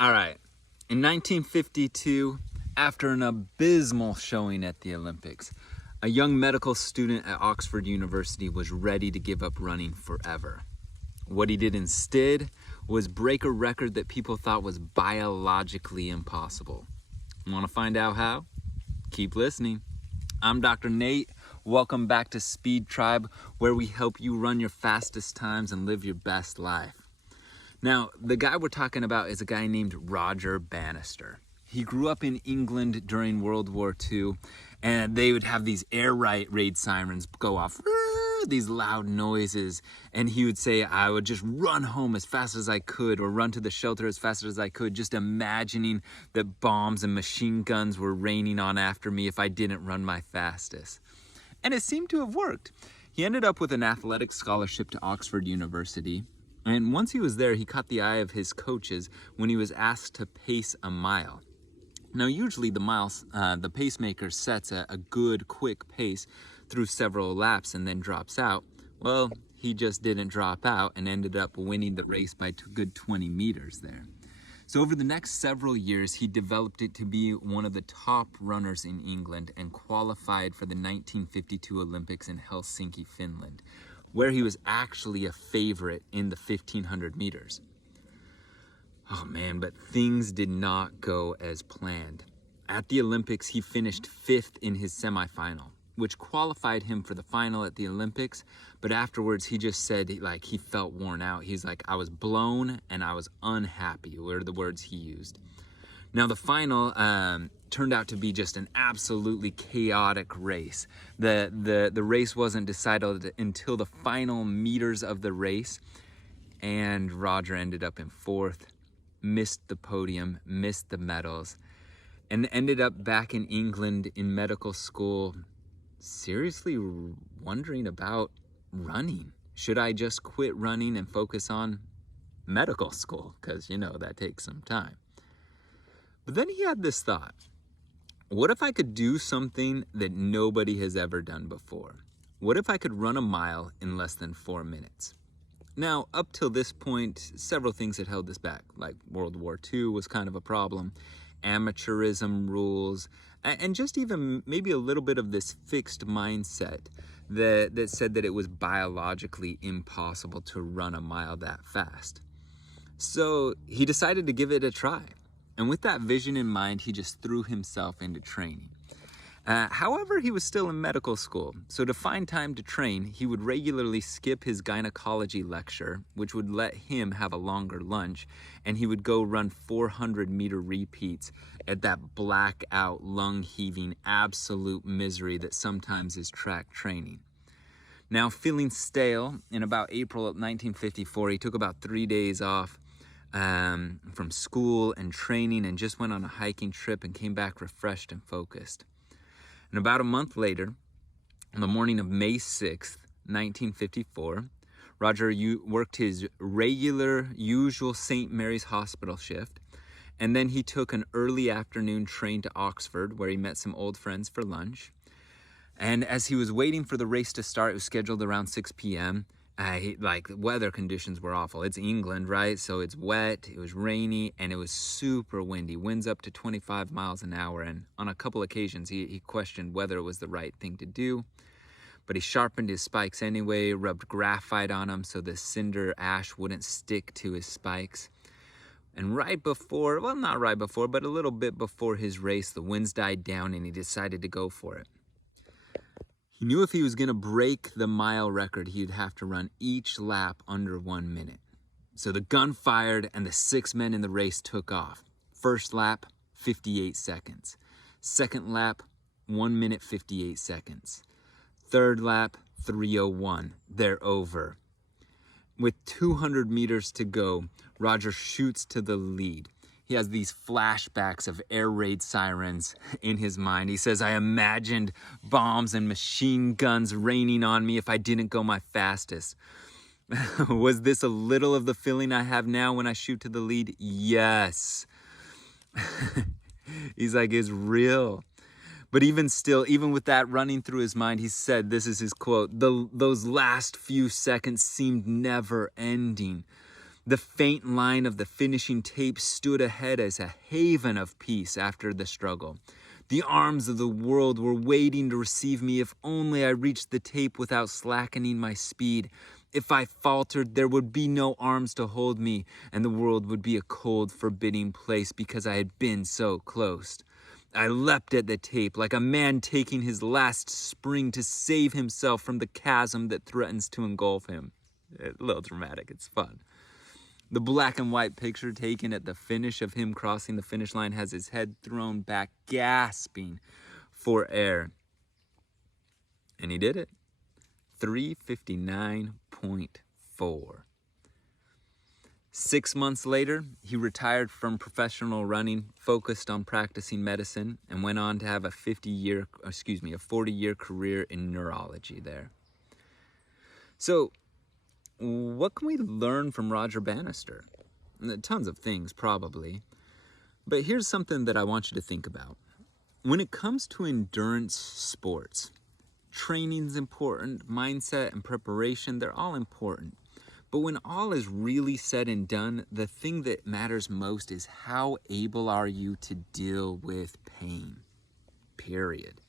All right. In 1952, after an abysmal showing at the Olympics, a young medical student at Oxford University was ready to give up running forever. What he did instead was break a record that people thought was biologically impossible. Want to find out how? Keep listening. I'm Dr. Nate. Welcome back to Speed Tribe, where we help you run your fastest times and live your best life. Now, the guy we're talking about is a guy named Roger Bannister. He grew up in England during World War II, and they would have these air raid sirens go off, these loud noises, and he would say, I would just run home as fast as I could, or run to the shelter as fast as I could, just imagining that bombs and machine guns were raining on after me if I didn't run my fastest. And it seemed to have worked. He ended up with an athletic scholarship to Oxford University. And once he was there, he caught the eye of his coaches when he was asked to pace a mile. Now, usually the pacemaker sets a good, quick pace through several laps and then drops out. Well, he just didn't drop out and ended up winning the race by a good 20 meters there. So over the next several years, he developed it to be one of the top runners in England and qualified for the 1952 Olympics in Helsinki, Finland, where he was actually a favorite in the 1500 meters. Oh man, but things did not go as planned. At the Olympics, he finished 5th in his semifinal, which qualified him for the final at the Olympics, but afterwards he just said he felt worn out. He's like, I was blown and I was unhappy, were the words he used. Now the final turned out to be just an absolutely chaotic race. The race wasn't decided until the final meters of the race, and Roger ended up in 4th, missed the podium, missed the medals, and ended up back in England in medical school, seriously wondering about running. Should I just quit running and focus on medical school? Because, that takes some time. But then he had this thought. What if I could do something that nobody has ever done before? What if I could run a mile in less than 4 minutes? Now, up till this point, several things had held this back, like World War II was kind of a problem, amateurism rules, and just even maybe a little bit of this fixed mindset that said that it was biologically impossible to run a mile that fast. So he decided to give it a try. And with that vision in mind, he just threw himself into training. However, he was still in medical school, so to find time to train, he would regularly skip his gynecology lecture, which would let him have a longer lunch, and he would go run 400-meter repeats at that blackout, lung-heaving, absolute misery that sometimes is track training. Now, feeling stale, in about April of 1954, he took about 3 days off from school and training and just went on a hiking trip and came back refreshed and focused. And about a month later, on the morning of May 6th, 1954, Roger worked his regular, usual St. Mary's Hospital shift, and then he took an early afternoon train to Oxford, where he met some old friends for lunch. And as he was waiting for the race to start, it was scheduled around 6 p.m., the weather conditions were awful. It's England, right? So it's wet, it was rainy, and it was super windy. Winds up to 25 miles an hour. And on a couple occasions, he questioned whether it was the right thing to do. But he sharpened his spikes anyway, rubbed graphite on them so the cinder ash wouldn't stick to his spikes. And not right before, but a little bit before his race, the winds died down and he decided to go for it. He knew if he was going to break the mile record, he'd have to run each lap under 1 minute. So the gun fired and the 6 men in the race took off. First lap, 58 seconds. Second lap, 1 minute, 58 seconds. Third lap, 3:01. They're over. With 200 meters to go, Roger shoots to the lead. He has these flashbacks of air raid sirens in his mind. He says, I imagined bombs and machine guns raining on me if I didn't go my fastest. Was this a little of the feeling I have now when I shoot to the lead? Yes. He's like, it's real. But even still, even with that running through his mind, he said, this is his quote, those last few seconds seemed never ending. The faint line of the finishing tape stood ahead as a haven of peace after the struggle. The arms of the world were waiting to receive me if only I reached the tape without slackening my speed. If I faltered, there would be no arms to hold me, and the world would be a cold, forbidding place because I had been so close. I leapt at the tape like a man taking his last spring to save himself from the chasm that threatens to engulf him. A little dramatic, it's fun. The black and white picture taken at the finish of him crossing the finish line has his head thrown back, gasping for air. And he did it. 3:59.4. 6 months later, he retired from professional running, focused on practicing medicine, and went on to have a 40-year career in neurology there. So, what can we learn from Roger Bannister? Tons of things, probably. But here's something that I want you to think about. When it comes to endurance sports, training's important, mindset and preparation, they're all important. But when all is really said and done, the thing that matters most is how able are you to deal with pain, period.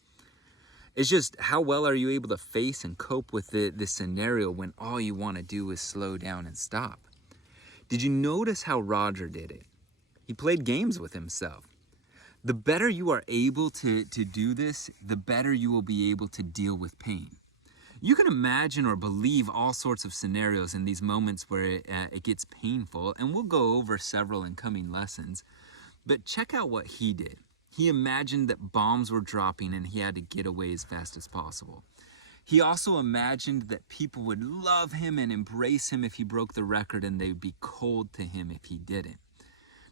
It's just how well are you able to face and cope with this scenario when all you want to do is slow down and stop. Did you notice how Roger did it? He played games with himself. The better you are able to do this, the better you will be able to deal with pain. You can imagine or believe all sorts of scenarios in these moments where it gets painful, and we'll go over several in coming lessons. But check out what he did. He imagined that bombs were dropping and he had to get away as fast as possible. He also imagined that people would love him and embrace him if he broke the record, and they would be cold to him if he didn't.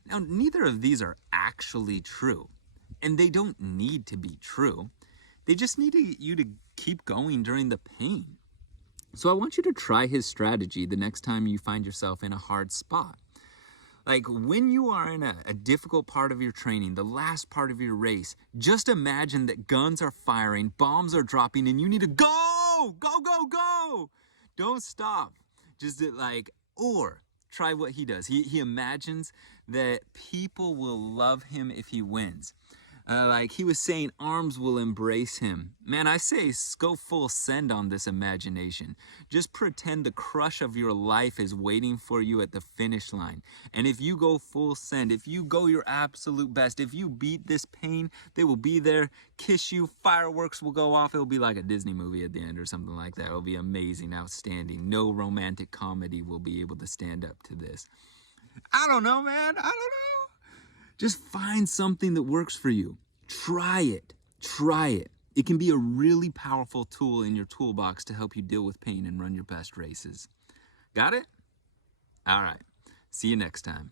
Now, neither of these are actually true, and they don't need to be true. They just need you to keep going during the pain. So I want you to try his strategy the next time you find yourself in a hard spot. Like when you are in a difficult part of your training, the last part of your race, just imagine that guns are firing, bombs are dropping, and you need to go, go, go, go. Don't stop. Or try what he does. He imagines that people will love him if he wins. Like he was saying, arms will embrace him. Man, I say go full send on this imagination. Just pretend the crush of your life is waiting for you at the finish line. And if you go full send, if you go your absolute best, if you beat this pain, they will be there, kiss you, fireworks will go off. It'll be like a Disney movie at the end or something like that. It'll be amazing, outstanding. No romantic comedy will be able to stand up to this. I don't know, man. I don't know. Just find something that works for you. Try it. Try it. It can be a really powerful tool in your toolbox to help you deal with pain and run your best races. Got it? All right. See you next time.